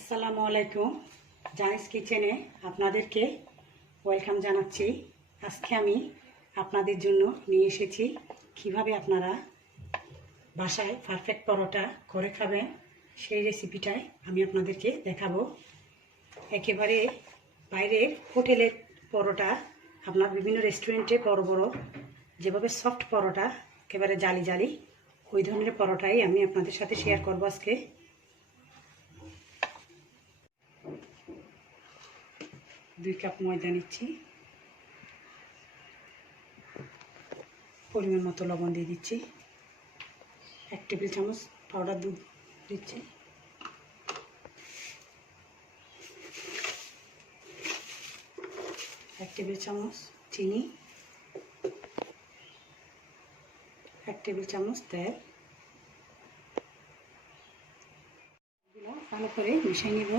আসসালামু আলাইকুম। জারিস কিচেনে আপনাদেরকে ওয়েলকাম জানাচ্ছি। আজকে আমি আপনাদের জন্য নিয়ে এসেছি কিভাবে আপনারা বাসায় পারফেক্ট পরোটা করে খাবেন সেই রেসিপিটাই আমি আপনাদেরকে দেখাবো। একেবারে বাইরের হোটেলের পরোটা, আপনার বিভিন্ন রেস্টুরেন্টে বড় বড় যেভাবে সফট পরোটা একেবারে জালি জালি, ওই ধরনের পরোটাই আমি আপনাদের সাথে শেয়ার করবো আজকে। 2 কাপ ময়দা নিচ্ছি, পরিমাণ মতো লবণ দিয়ে দিচ্ছি, 1 টেবিল চামচ পাউডার দুধ দিচ্ছি, 1 টেবিল চামচ চিনি, 1 টেবিল চামচ তেল। ভালো করে মিশিয়ে নিব।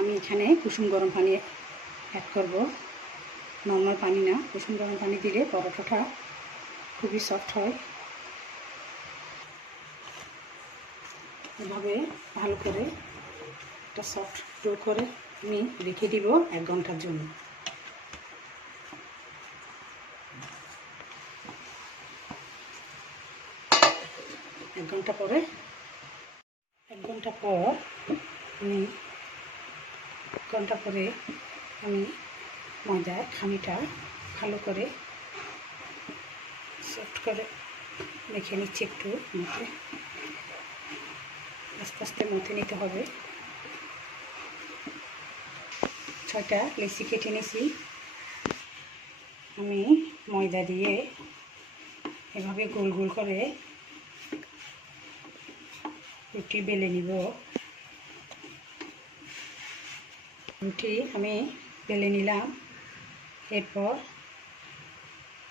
আমি এখানে কুসুম গরম পানি অ্যাড করব, নর্মাল পানি না। কুসুম গরম পানি দিলে পরোটাটা খুবই সফট হয়। এভাবে ভালো করে একটা সফট ডো করে আমি রেখে দিব 1 ঘন্টার জন্য। এক ঘন্টা পর আমি ময়দার খামিটা ভালো করে সফট করে মেখে নিচ্ছি। একটু মধ্যে আস্তে আস্তে মধ্যে নিতে হবে। 6টা লেচি কেটে নিয়েছি। আমি ময়দা দিয়ে এভাবে গোল গোল করে রুটি বেলে নিব। রুটি আমি বেলে নিলাম। এরপর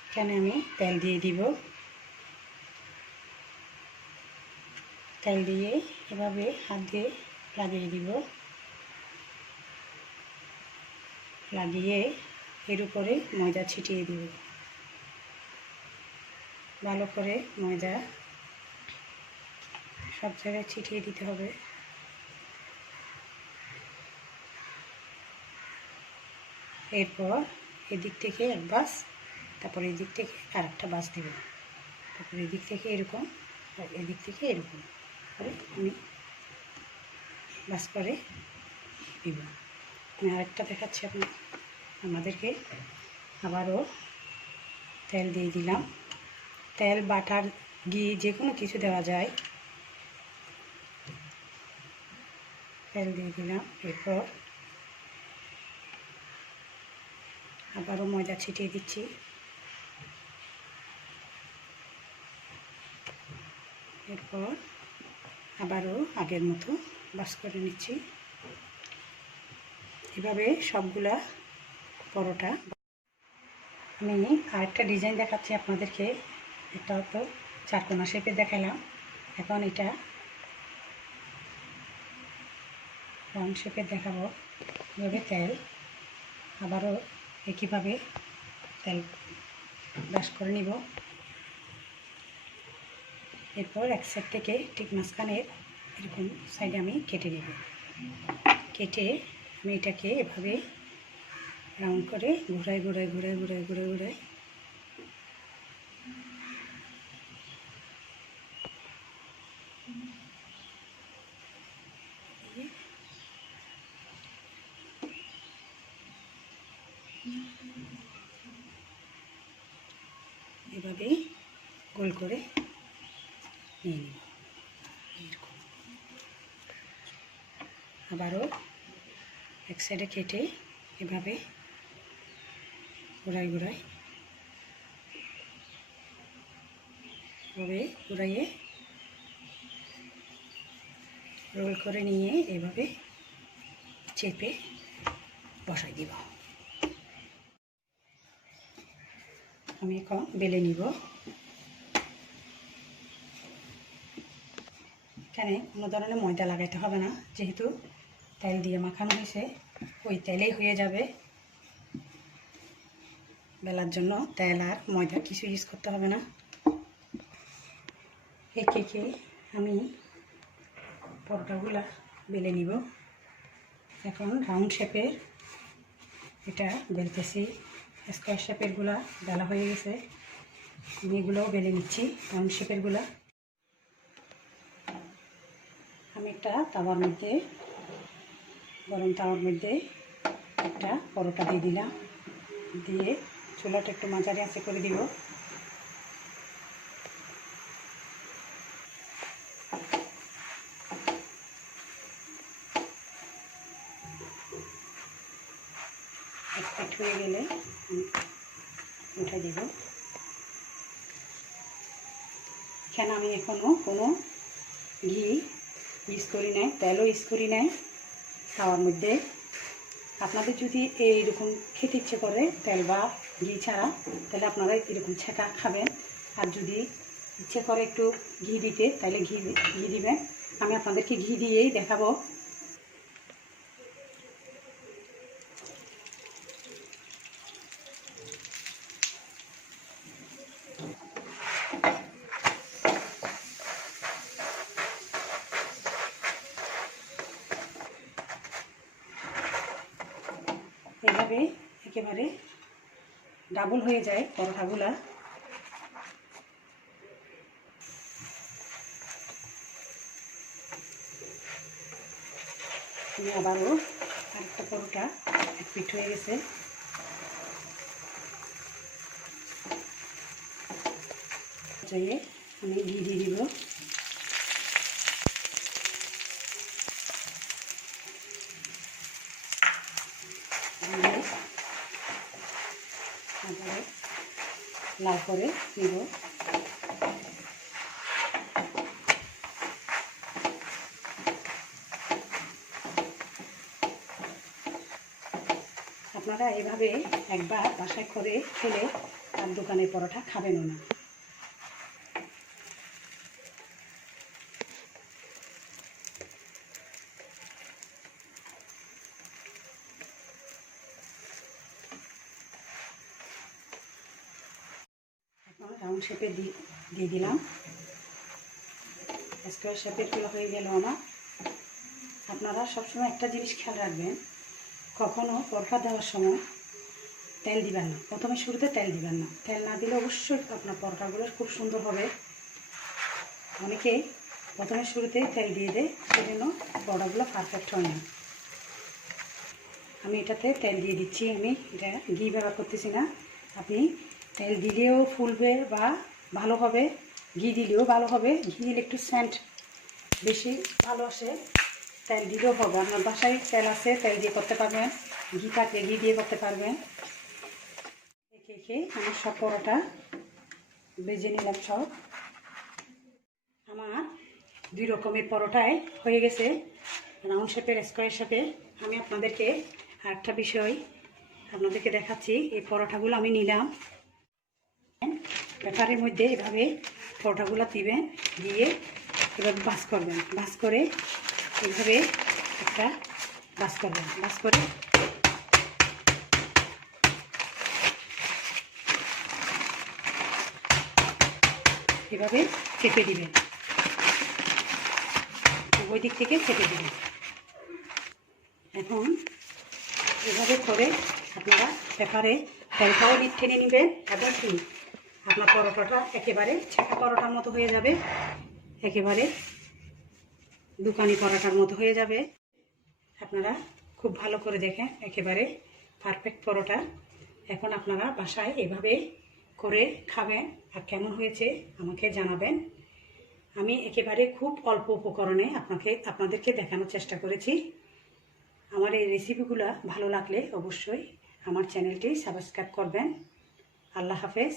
এখানে আমি তেল দিয়ে দিব। তেল দিয়ে এভাবে হাত দিয়ে লাগিয়ে দিব। লাগিয়ে এর উপরে ময়দা ছিটিয়ে দিব। ভালো করে ময়দা সব জায়গায় ছিটিয়ে দিতে হবে। এরপর এদিক থেকে এক বাস, তারপর এদিক থেকে আরেকটা বাস দেব, তারপর এদিক থেকে এরকম আর এদিক থেকে এরকম করে আমি বাস করে দিব। আমি আরেকটা দেখাচ্ছি আমাদেরকে। আবারও তেল দিয়ে দিলাম। তেল, বাটার, ঘি যে কোনো কিছু দেওয়া যায়। তেল দিয়ে দিলাম। এরপর আবারও ময়দা ছিটিয়ে দিচ্ছি। এরপর আবারও আগের মতো বাস করে নিচ্ছি। এভাবে সবগুলা পরোটা। আমি আরেকটা ডিজাইন দেখাচ্ছি আপনাদেরকে। এটা তো চারকোনা শেপে দেখালাম, এখন এটা রাউন্ড শেপে দেখাবো। এভাবে তেল, আবারও একইভাবে তেল ব্রাশ করে নিব। এরপর এক সাইড থেকে ঠিক মাঝখানের এরকম সাইডে আমি কেটে নেব। কেটে আমি এটাকে এভাবে রাউন্ড করে ঘুরাই ঘুরাই ঘুরাই ঘুরাই ঘুরাই ঘুরাই এভাবে গোল করে নিয়ে নিব। এরকম আবারও এক সাইডে কেটে এভাবে ঘুরাই ঘুরাই এভাবে ঘুরাইয়ে রোল করে নিয়ে এভাবে চেপে বসাই দিব। আমি এখন বেলে নিব। এখানে কোনো ধরনের ময়দা লাগাইতে হবে না, যেহেতু তেল দিয়ে মাখানো হয়েছে, ওই তেলেই হয়ে যাবে। বেলার জন্য তেল আর ময়দা কিছু ইউজ করতে হবে না। একে একে আমি পরোটাগুলা বেলে নিব। এখন রাউন্ড শেপের এটা বেলতেছি, স্কোয়ার শেপেরগুলা বেলা হয়ে গেছে, আমি এগুলোও বেলে নিচ্ছি রাউন্ড শেপেরগুলা। আমি একটা তাওয়ার মধ্যে, গরম তাওয়ার মধ্যে একটা পরোটা দিয়ে দিলাম, দিয়ে চুলাটা একটু মাঝারি আঁচে করে দিব। এক পিঠ হয়ে গেলে উঠে দিব। এখানে আমি এখনও কোনো ঘি ইউজ করি নাই, তেলও ইউজ করি নাই খাওয়ার মধ্যে। আপনাদের যদি এইরকম খেতে ইচ্ছে করে তেল বা ঘি ছাড়া, তাহলে আপনারা এরকম ছেঁকা খাবেন। আর যদি ইচ্ছে করে একটু ঘি দিতে, তাহলে ঘি দিবেন। আমি আপনাদেরকে ঘি দিয়েই দেখাবো। এভাবে একেবারে ডাবল হয়ে যায় পরোটাগুলা। আমি আবারও আরেকটা পরোটা এক পিঠ হয়ে গেছে, চাইয়ে আমি ঘি দিয়ে দিব। লাল করে নিব। আপনারা এভাবে একবার বাসায় করে খেলে আর দোকানের পরোটা খাবেনও না। এখন রাউন্ড শেপে দিয়ে দিলাম, স্কোয়ার শেপেরগুলো হয়ে গেল আমার। আপনারা সবসময় একটা জিনিস খেয়াল রাখবেন, কখনও পরোটা দেওয়ার সময় তেল দিবেন না, প্রথমে শুরুতে তেল দিবেন না। তেল না দিলে অবশ্যই আপনার পরোটাগুলো খুব সুন্দর হবে। অনেকে প্রথমে শুরুতে তেল দিয়ে দেয়, সেজন্য পরোটাগুলো পারফেক্ট হয় না। আমি এটাতে তেল দিয়ে দিচ্ছি, আমি এটা ঘি ব্যবহার করতেছি না। আপনি তেল দিলেও ফুলবে বা ভালো হবে, ঘি দিলেও ভালো হবে। ঘি দিলে একটু সেন্ট বেশি ভালো আসে, তেল দিলেও হবে। আপনার বাসায় তেল আছে, তেল দিয়ে করতে পারবেন, ঘি থাকলে ঘি দিয়ে করতে পারবেন। একে আমার সব পরোটা ভেজে নিলাম সব। আমার দুই রকমের পরোটাই হয়ে গেছে, রাউন্ড শেপের, স্কোয়ার শেপের। আমি আপনাদেরকে আরেকটা বিষয় আপনাদেরকে দেখাচ্ছি। এই পরোটাগুলো আমি নিলাম, পেপারের মধ্যে এভাবে পরোটাগুলো দিবেন, দিয়ে এভাবে বাস করবেন, বাস করে এইভাবে একটা বাস করবেন, বাস করে এভাবে চেপে দিবেন, ওই দিক থেকে চেপে দিবেন। এখন এভাবে করে আপনারা পেপারে তেলটাও টেনে নেবেন, এবং কি আপনার পরোটাটা একেবারে ছেঁকা পরোটার মতো হয়ে যাবে, একেবারে দোকানি পরোটার মতো হয়ে যাবে। আপনারা খুব ভালো করে দেখেন, একেবারে পারফেক্ট পরোটা। এখন আপনারা বাসায় এভাবে করে খাবেন, আর কেমন হয়েছে আমাকে জানাবেন। আমি একেবারে খুব অল্প উপকরণে আপনাদেরকে দেখানোর চেষ্টা করেছি। আমার এই রেসিপিগুলো ভালো লাগলে অবশ্যই আমার চ্যানেলটি সাবস্ক্রাইব করবেন। আল্লাহ হাফেজ।